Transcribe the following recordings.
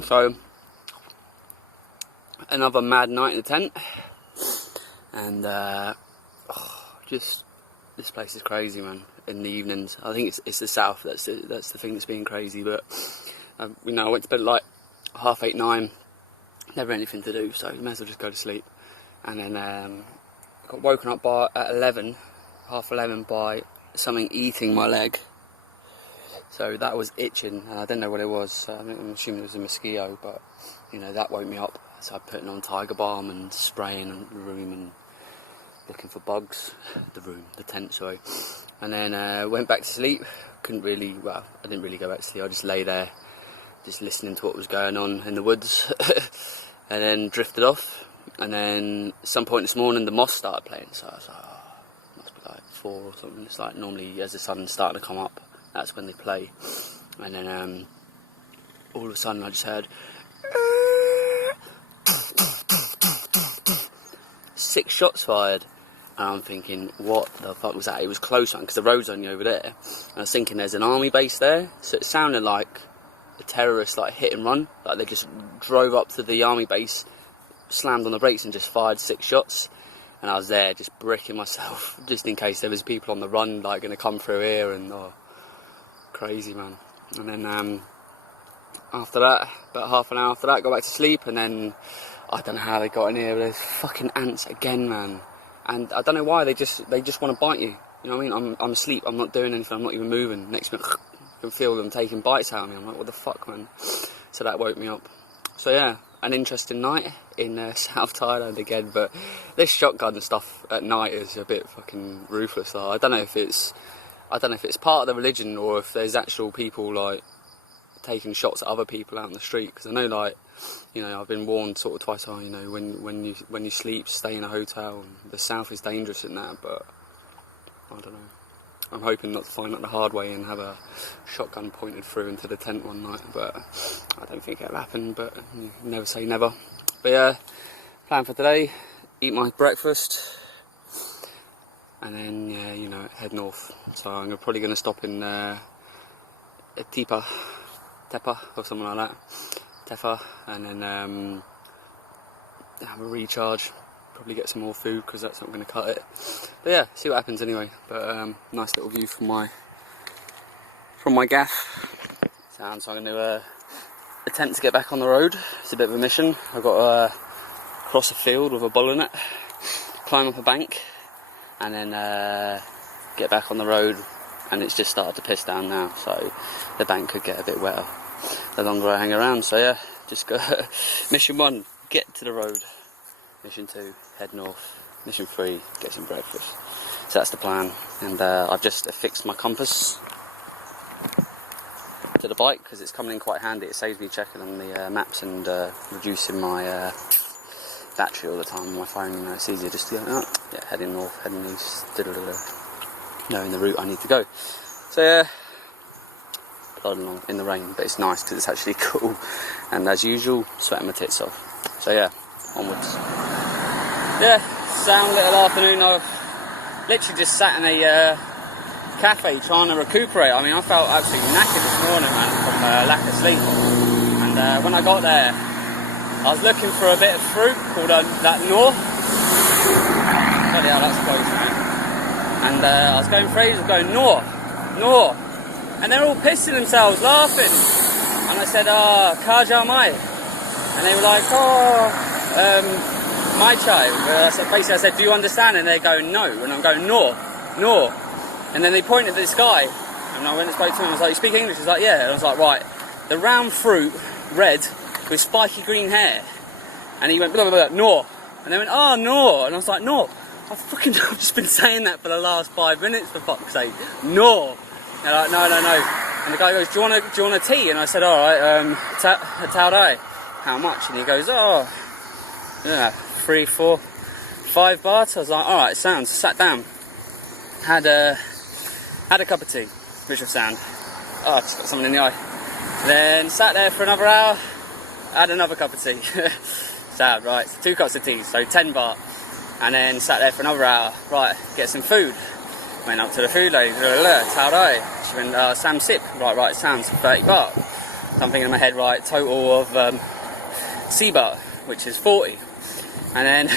So another mad night in the tent, and just this place is crazy, man. In the evenings, I think it's the south that's the thing that's being crazy. But you know, I went to bed at like 8:30, 9. Never anything to do, so you may as well just go to sleep. And then got woken up at 11, 11:30 by something eating my leg. So that was itching, and I didn't know what it was. So I'm assuming it was a mosquito, but you know, that woke me up. So I put on Tiger Balm and spraying the room and looking for bugs. The tent, sorry. And then went back to sleep. I didn't really go back to sleep. I just lay there, just listening to what was going on in the woods, and then drifted off. And then at some point this morning, the moths started playing. So I was like, oh, must be like 4 or something. It's like normally as the sun's starting to come up, that's when they play. And then all of a sudden I just heard 6 shots fired. And I'm thinking, what the fuck was that? It was close on, because the road's only over there. And I was thinking there's an army base there. So it sounded like a terrorist like hit and run. Like they just drove up to the army base, slammed on the brakes and just fired 6 shots. And I was there just bricking myself, just in case there was people on the run like going to come through here. And crazy, man. And then after that, about half an hour after that, got back to sleep. And then I don't know how they got in here, but there's fucking ants again, man. And I don't know why, they just want to bite you. You know what I mean? I'm asleep, I'm not doing anything, I'm not even moving. Next minute, I can feel them taking bites out of me. I'm like, what the fuck, man? So that woke me up. So yeah, an interesting night in South Thailand again. But this shotgun stuff at night is a bit fucking ruthless. I don't know if it's part of the religion, or if there's actual people like taking shots at other people out on the street. Because I know, like, you know, I've been warned sort of twice. Oh, you know, when you sleep, stay in a hotel. The south is dangerous in that, but I don't know. I'm hoping not to find out the hard way and have a shotgun pointed through into the tent one night, but I don't think it'll happen. But you never say never. But yeah, plan for today: eat my breakfast, and then yeah, you know, head north. So I'm probably going to stop in Thepha or something like that. Thepha, and then have a recharge, probably get some more food because that's not going to cut it. But yeah, see what happens anyway. But nice little view from my gaff. So I'm going to attempt to get back on the road. It's a bit of a mission. I've got to cross a field with a bull in it, climb up a bank, and then get back on the road. And it's just started to piss down now, so the bank could get a bit wetter the longer I hang around. So yeah, just go. Mission 1, get to the road. Mission 2, head north. Mission 3, get some breakfast. So that's the plan. And I've just affixed my compass to the bike because it's coming in quite handy. It saves me checking on the maps and reducing my battery all the time on my phone. You know, it's easier just to go, yeah, heading north, heading east, knowing the route I need to go. So yeah, plodding along in the rain, but it's nice because it's actually cool. And as usual, sweating my tits off. So yeah, onwards. Yeah, sound little afternoon. I've literally just sat in a cafe trying to recuperate. I mean, I felt absolutely knackered this morning, man, from lack of sleep. And when I got there, I was looking for a bit of fruit called that Nor. Bloody hell, that's close, man. And I was going for ages, going, Nor. And they're all pissing themselves, laughing. And I said, Kaja Mai. And they were like, my chai. Basically, I said, do you understand? And they're going, no. And I'm going, Nor. And then they pointed at this guy. And I went and spoke to him. I was like, you speak English? He's like, yeah. And I was like, right. The round fruit, red, with spiky green hair. And he went, blah, blah, blah, Nor. And they went, oh, Nor. And I was like, Nor. I've just been saying that for the last 5 minutes, for fuck's sake. Nor. And they're like, no. And the guy goes, do you want a tea? And I said, alright, tau dai. How much? And he goes, oh, yeah, 3, 4, 5 baht. I was like, alright, sounds. Sat down. Had a cup of tea, which was sound. Oh, I just got something in the eye. Then sat there for another hour, had another cup of tea. Sad, right, 2 cups of tea, so 10 baht. And then sat there for another hour, right, get some food. Went up to the food lady, Tao Dai. She went, Sam Sip. Right, Sam, 30 baht. So I'm thinking in my head, right, total of C baht, which is 40. And then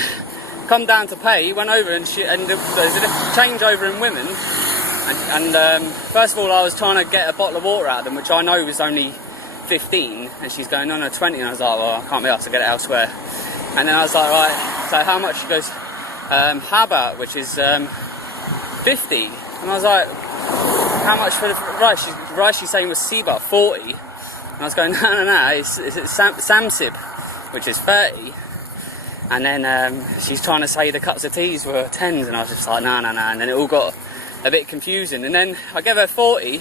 come down to pay, went over and there's a changeover in women. And first of all, I was trying to get a bottle of water out of them, which I know was only 15. And she's going, no, 20. And I was like, well, I can't be asked to get it elsewhere. And then I was like, right, so how much? She goes, how about, which is 50. And I was like, how much for the rice? She's saying was C baht, 40. And I was going, no, it's Samsib, which is 30. And then she's trying to say the cups of teas were 10s, and I was just like, no. And then it all got a bit confusing. And then I gave her 40,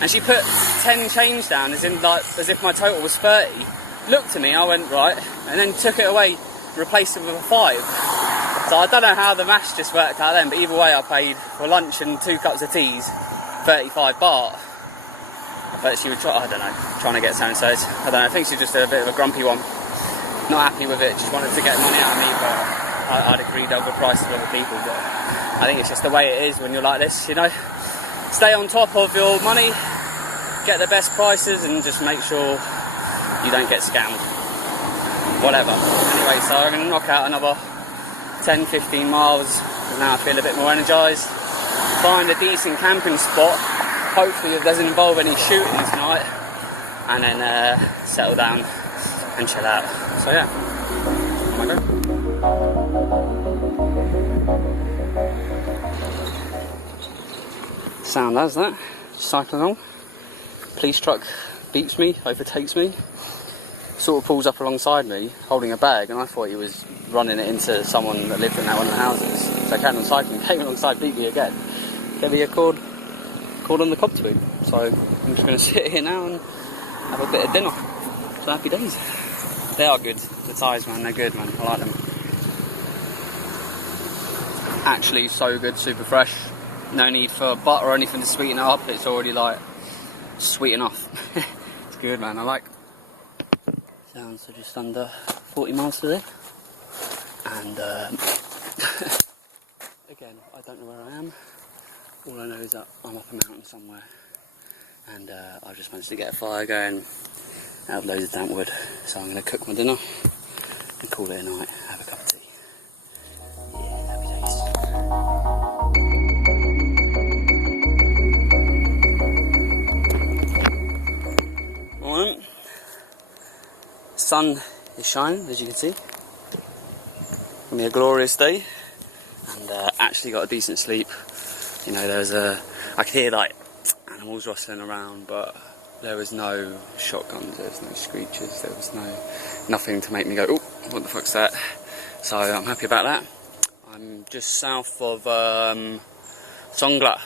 and she put 10 change down, as if my total was 30. Looked at me, I went, right, and then took it away, replaced it with a 5. So I don't know how the maths just worked out then, but either way I paid for lunch and 2 cups of teas, 35 baht. But she was, trying to get something, so I don't know, I think she's just a bit of a grumpy one. Not happy with it, just wanted to get money out of me, but I'd agreed over prices with other people. But I think it's just the way it is when you're like this, you know. Stay on top of your money, get the best prices, and just make sure you don't get scammed. Whatever. Anyway, so I'm going to knock out another 10-15 miles, because now I feel a bit more energised. Find a decent camping spot, hopefully it doesn't involve any shooting tonight, and then settle down and chill out. So yeah, oh my God. Sound as that, cycling along. Police truck beeps me, overtakes me, sort of pulls up alongside me, holding a bag, and I thought he was running it into someone that lived in that one of the houses. So I carried on cycling, came alongside, beat me again. Gave me a cord on the cob tube. So I'm just going to sit here now and have a bit of dinner. So happy days. They are good, the Thais, man, they're good, man, I like them. Actually so good, super fresh. No need for butter or anything to sweeten it up, it's already like sweet enough. It's good, man, I like. Down to just under 40 miles today. And again, I don't know where I am. All I know is that I'm up a mountain somewhere. And I've just managed to get a fire going. I have loads of damp wood, so I'm going to cook my dinner and call it a night, have a cup of tea. Yeah, happy days. Morning. Sun is shining, as you can see. It's going to be a glorious day, and actually got a decent sleep. You know, I could hear like animals rustling around, but there was no shotguns, there was no screeches, there was nothing to make me go, oh, what the fuck's that? So I'm happy about that. I'm just south of Songkla.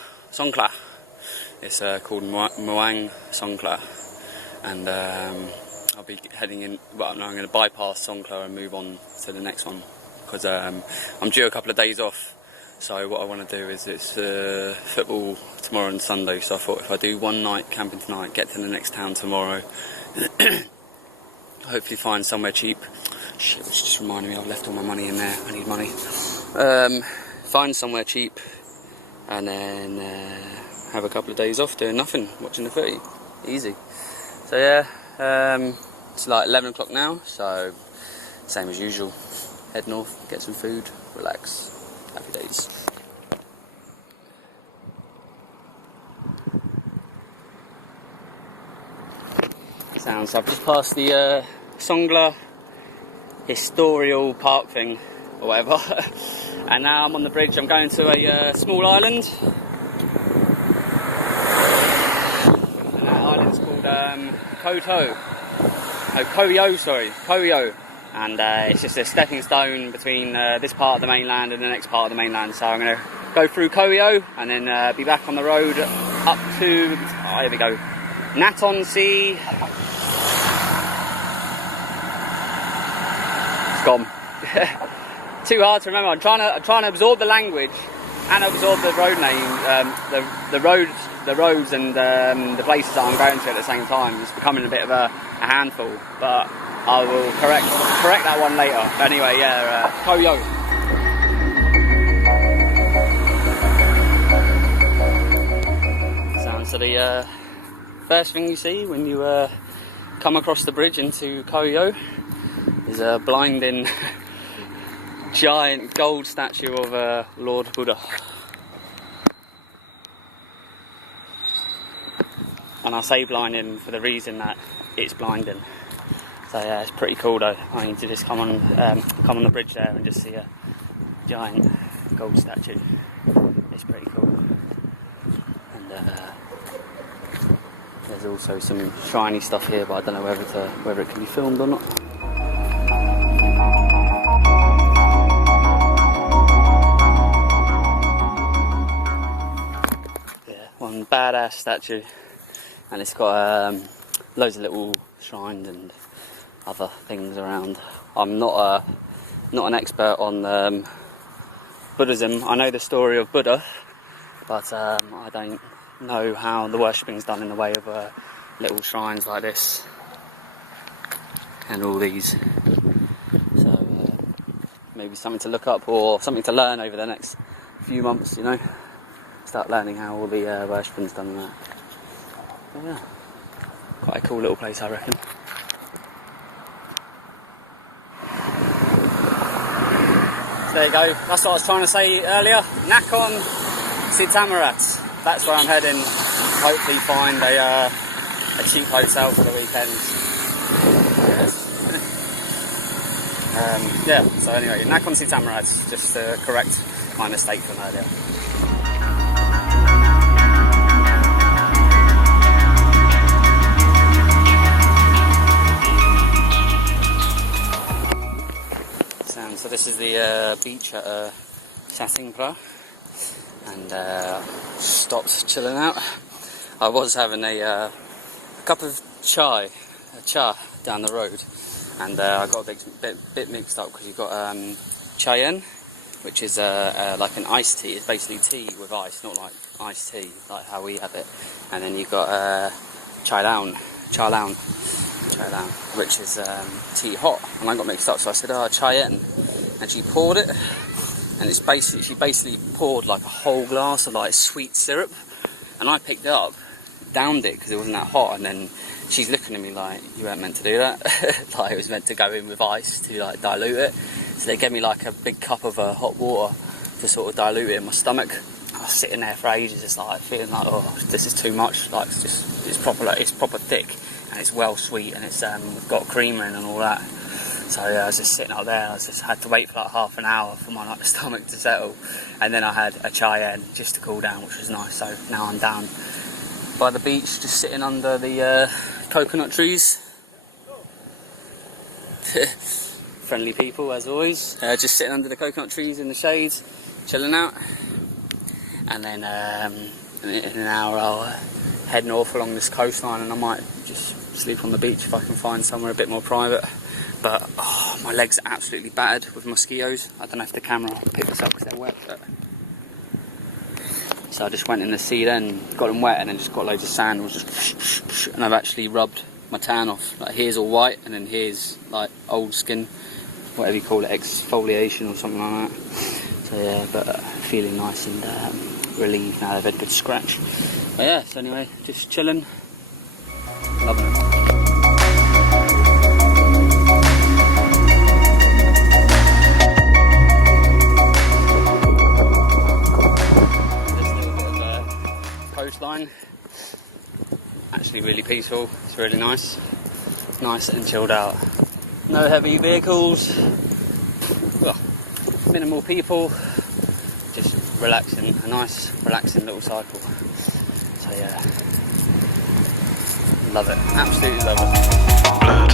It's called Muang Songkla, and I'll be heading in, well, no, I'm going to bypass Songkla and move on to the next one, because I'm due a couple of days off. So what I want to do is it's football tomorrow and Sunday, so I thought if I do one night camping tonight, get to the next town tomorrow, hopefully find somewhere cheap. Shit, which just reminded me I've left all my money in there, I need money. Find somewhere cheap, and then have a couple of days off doing nothing, watching the footy. Easy. So yeah, it's like 11 o'clock now, so same as usual. Head north, get some food, relax. Happy days. Sounds. I've just passed the Songkla Historical Park thing, or whatever, and now I'm on the bridge. I'm going to a small island, and that island's called Koyo. And it's just a stepping stone between this part of the mainland and the next part of the mainland. So I'm going to go through Koyo and then be back on the road up to, here we go, Naton Sea. It's gone. Too hard to remember. I'm trying to absorb the language and absorb the road name, the roads and the places that I'm going to at the same time. It's becoming a bit of a handful, but I will correct that one later. Anyway, yeah, Koyo. So the first thing you see when you come across the bridge into Koh Yo is a blinding giant gold statue of Lord Buddha. And I say blinding for the reason that it's blinding. So yeah, it's pretty cool though. I need to just come on the bridge there and just see a giant gold statue. It's pretty cool. And there's also some shiny stuff here, but I don't know whether it can be filmed or not. Yeah, one badass statue, and it's got loads of little shrines and other things around. I'm not an expert on Buddhism. I know the story of Buddha, but I don't know how the worshipping's done in the way of little shrines like this and all these. So maybe something to look up or something to learn over the next few months, you know. Start learning how all the worshipping's done and that. But yeah, quite a cool little place, I reckon. There you go, that's what I was trying to say earlier. Nakhon Sitamarat. That's where I'm heading. Hopefully find a cheap hotel for the weekend. Yes. Yeah, so anyway, Nakhon Sitamarat, just to correct my mistake from earlier. So this is the beach at Sathing Phra, and stopped chilling out. I was having a cup of cha down the road, and I got a bit mixed up because you've got chayen, which is like an iced tea. It's basically tea with ice, not like iced tea like how we have it. And then you've got cha laun, which is tea hot, and I got mixed up, so I said, chayen, and she poured it, and she basically poured like a whole glass of like sweet syrup, and I picked it up, downed it because it wasn't that hot, and then she's looking at me like, you weren't meant to do that. Like it was meant to go in with ice to like dilute it. So they gave me like a big cup of hot water to sort of dilute it in my stomach. I was sitting there for ages, just like feeling like, oh, this is too much. Like it's proper thick, and it's well sweet, and it's got creamer in and all that. So yeah, I was just sitting up there. I just had to wait for like half an hour for my stomach to settle, and then I had a chayen just to cool down, which was nice. So now I'm down by the beach, just sitting under the coconut trees. Friendly people as always. Just sitting under the coconut trees in the shades, chilling out. And then in an hour I'll head north along this coastline, and I might just sleep on the beach if I can find somewhere a bit more private. But my legs are absolutely battered with mosquitoes. I don't know if the camera will pick this up because they're wet. But... So I just went in the sea then, got them wet, and then just got loads of sand, and I've actually rubbed my tan off. Like here's all white, and then here's like old skin, whatever you call it, exfoliation or something like that. So yeah, but feeling nice and relieved now. They've had a good scratch. But yeah, so anyway, just chilling, loving it. Coastline, actually really peaceful. It's really nice and chilled out. No heavy vehicles, well, minimal people, just relaxing, a nice relaxing little cycle. So yeah, love it, absolutely love it. Blood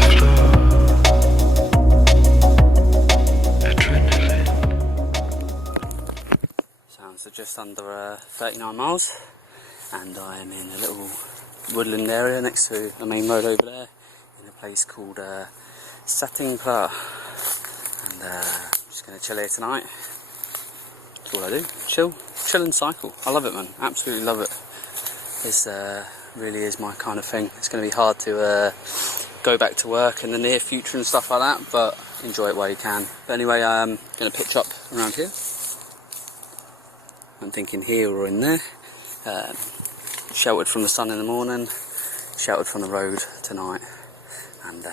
flow, so just under 39 miles. And I am in a little woodland area next to the main road over there, in a place called Sathing Phra. And I'm just going to chill here tonight. That's all I do, chill and cycle. I love it, man, absolutely love it. This really is my kind of thing. It's going to be hard to go back to work in the near future and stuff like that, but enjoy it while you can. But anyway, I'm going to pitch up around here. I'm thinking here or in there. sheltered from the sun in the morning, sheltered from the road tonight, and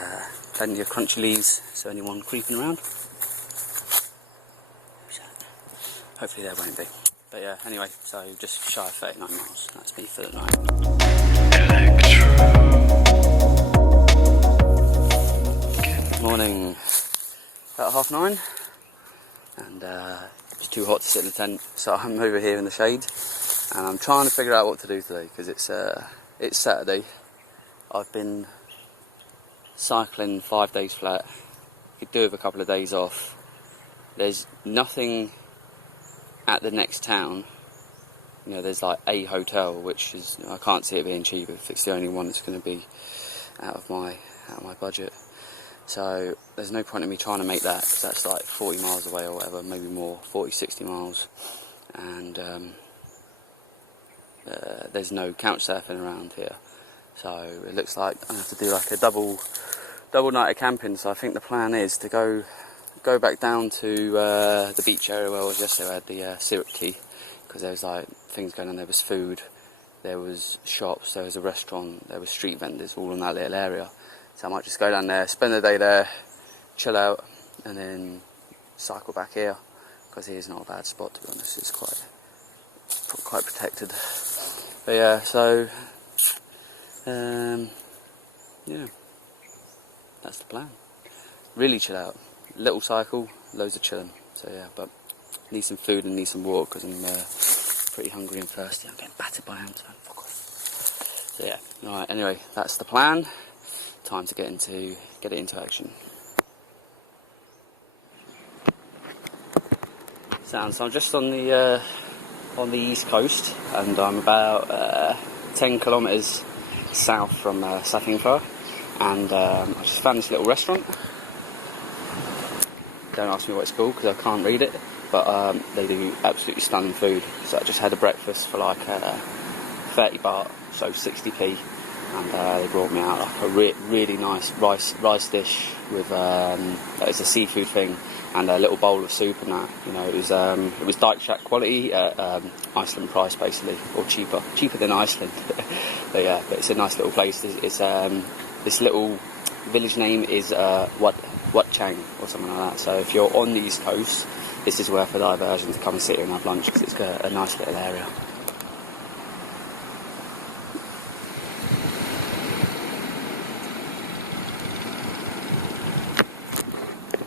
plenty of crunchy leaves, so anyone creeping around, hopefully there won't be. But yeah, anyway, so just shy of 39 miles, that's me for the night. Morning, about 9:30, and it's too hot to sit in the tent, so I'm over here in the shade, and I'm trying to figure out what to do today, because it's Saturday. I've been cycling 5 days flat, could do with a couple of days off. There's nothing at the next town. You know, there's like a hotel, which is, I can't see it being cheap if it's the only one that's going to be out of my budget. So there's no point in me trying to make that, because that's like 40 miles away or whatever, maybe more, 40, 60 miles. And there's no couch surfing around here. So it looks like I have to do like a double night of camping. So I think the plan is to go back down to the beach area where I was yesterday. I had the syrup tea, because there was like things going on. There was food, there was shops, there was a restaurant, there was street vendors all in that little area. So I might just go down there, spend the day there, chill out, and then cycle back here, because here's not a bad spot, to be honest. It's quite protected. But yeah, so yeah, that's the plan. Really chill out, little cycle, loads of chilling. So yeah, but need some food and need some water, because I'm pretty hungry and thirsty. I'm getting battered by ants, man. Fuck off. So yeah, alright, anyway, that's the plan. Time to get it into action. So I'm just on the east coast, and I'm about 10 kilometres south from Sathing Phra, and I just found this little restaurant. Don't ask me what it's called, because I can't read it, but they do absolutely stunning food. So I just had a breakfast for like 30 baht, so 60p. And they brought me out like a really nice rice dish with it's a seafood thing, and a little bowl of soup and that. You know, it was Dyke Shack quality at Iceland price, basically, or cheaper than Iceland. But yeah, but it's a nice little place. It's this little village name is Wat Chang or something like that. So if you're on the East Coast, this is worth a diversion to come and sit here and have lunch, because it's got a nice little area.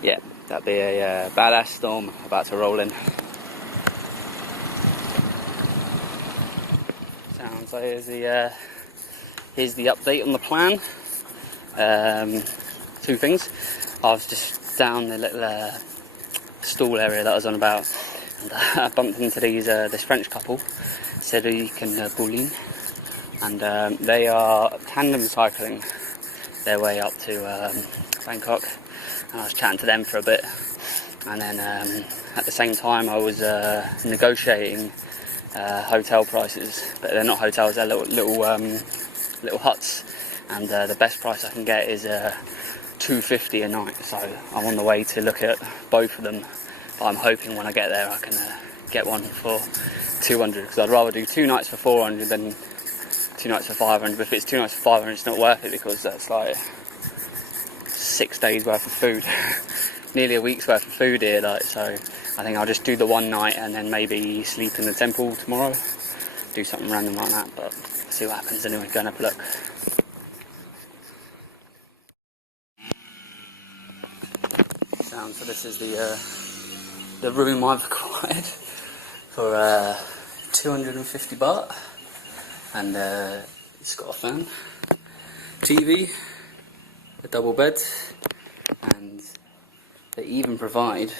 Yeah, that'd be a badass storm about to roll in. So here's the update on the plan. Two things. I was just down the little stall area that I was on about, and I bumped into this French couple, Cedric and Pauline, and they are tandem cycling their way up to Bangkok. And I was chatting to them for a bit, and then at the same time I was negotiating hotel prices, but they're not hotels, they're little huts, and the best price I can get is $250 a night. So I'm on the way to look at both of them, but I'm hoping when I get there I can get one for 200, because I'd rather do 2 nights for 400 than 2 nights for 500. But if it's 2 nights for 500, it's not worth it, because that's like 6 days worth of food, nearly a week's worth of food here. Like, so I think I'll just do the 1 night and then maybe sleep in the temple tomorrow, do something random like that. But see what happens anyway. Go and have a look. So this is the room I've acquired for 250 baht, and it's got a fan, TV, a double bed, and they even provide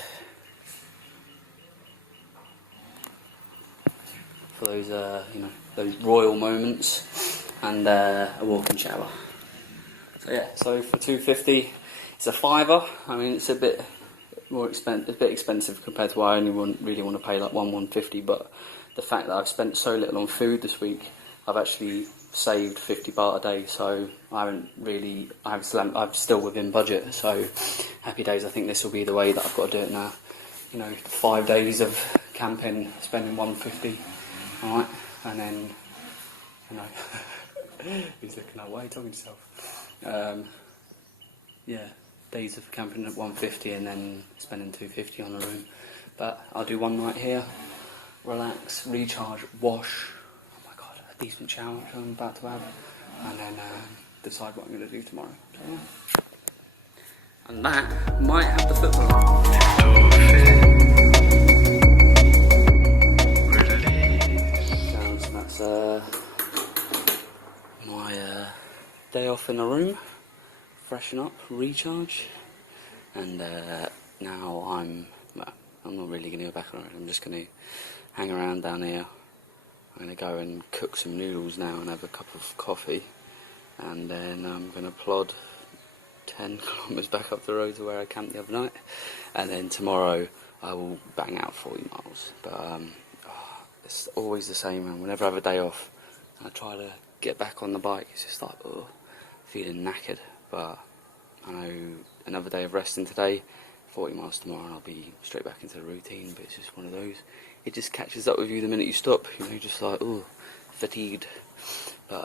for those those royal moments, and a walk-in shower. So yeah, so for 250, it's a fiver. I mean, it's a bit more expensive, a bit expensive compared to what I only really want to pay like 150. But the fact that I've spent so little on food this week, I've actually saved 50 baht a day. So I'm still within budget. So happy days. I think this will be the way that I've got to do it now. You know, 5 days of camping, spending 150. All right, and then I know. He's looking like, why are you talking to yourself? Yeah, days of camping at 150 and then spending 250 on a room. But I'll do one night here, relax, recharge, wash. Oh my god, a decent shower which I'm about to have, and then decide what I'm going to do tomorrow. So, yeah. And that might have the football on. So that's my day off in the room, freshen up, recharge, and now I'm not really going to go back on it. I'm just going to hang around down here. I'm going to go and cook some noodles now and have a cup of coffee, and then I'm going to plod 10 kilometres back up the road to where I camped the other night, and then tomorrow I will bang out 40 miles. But it's always the same, and whenever I have a day off, I try to get back on the bike. It's just like, feeling knackered. But I know another day of resting today, 40 miles tomorrow, and I'll be straight back into the routine. But it's just one of those. It just catches up with you the minute you stop. You know, just like, fatigued. But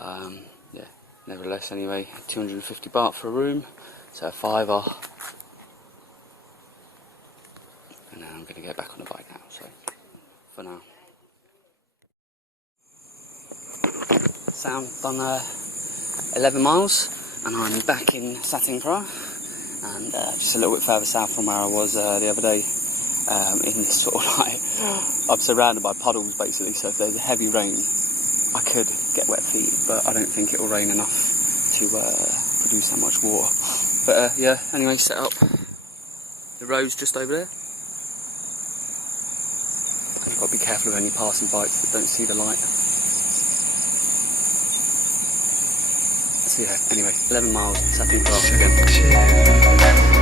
yeah, nevertheless, anyway, 250 baht for a room, so a fiver. And now I'm going to get back on the bike now. So for now. Done 11 miles, and I'm back in Sathing Phra, and just a little bit further south from where I was the other day, in sort of like, I'm surrounded by puddles basically, so if there's a heavy rain I could get wet feet, but I don't think it will rain enough to produce that much water. But yeah, anyway, set up. The road's just over there. You've got to be careful of any passing bikes that don't see the light. So yeah, anyway, 11 miles, Sathing Phra again.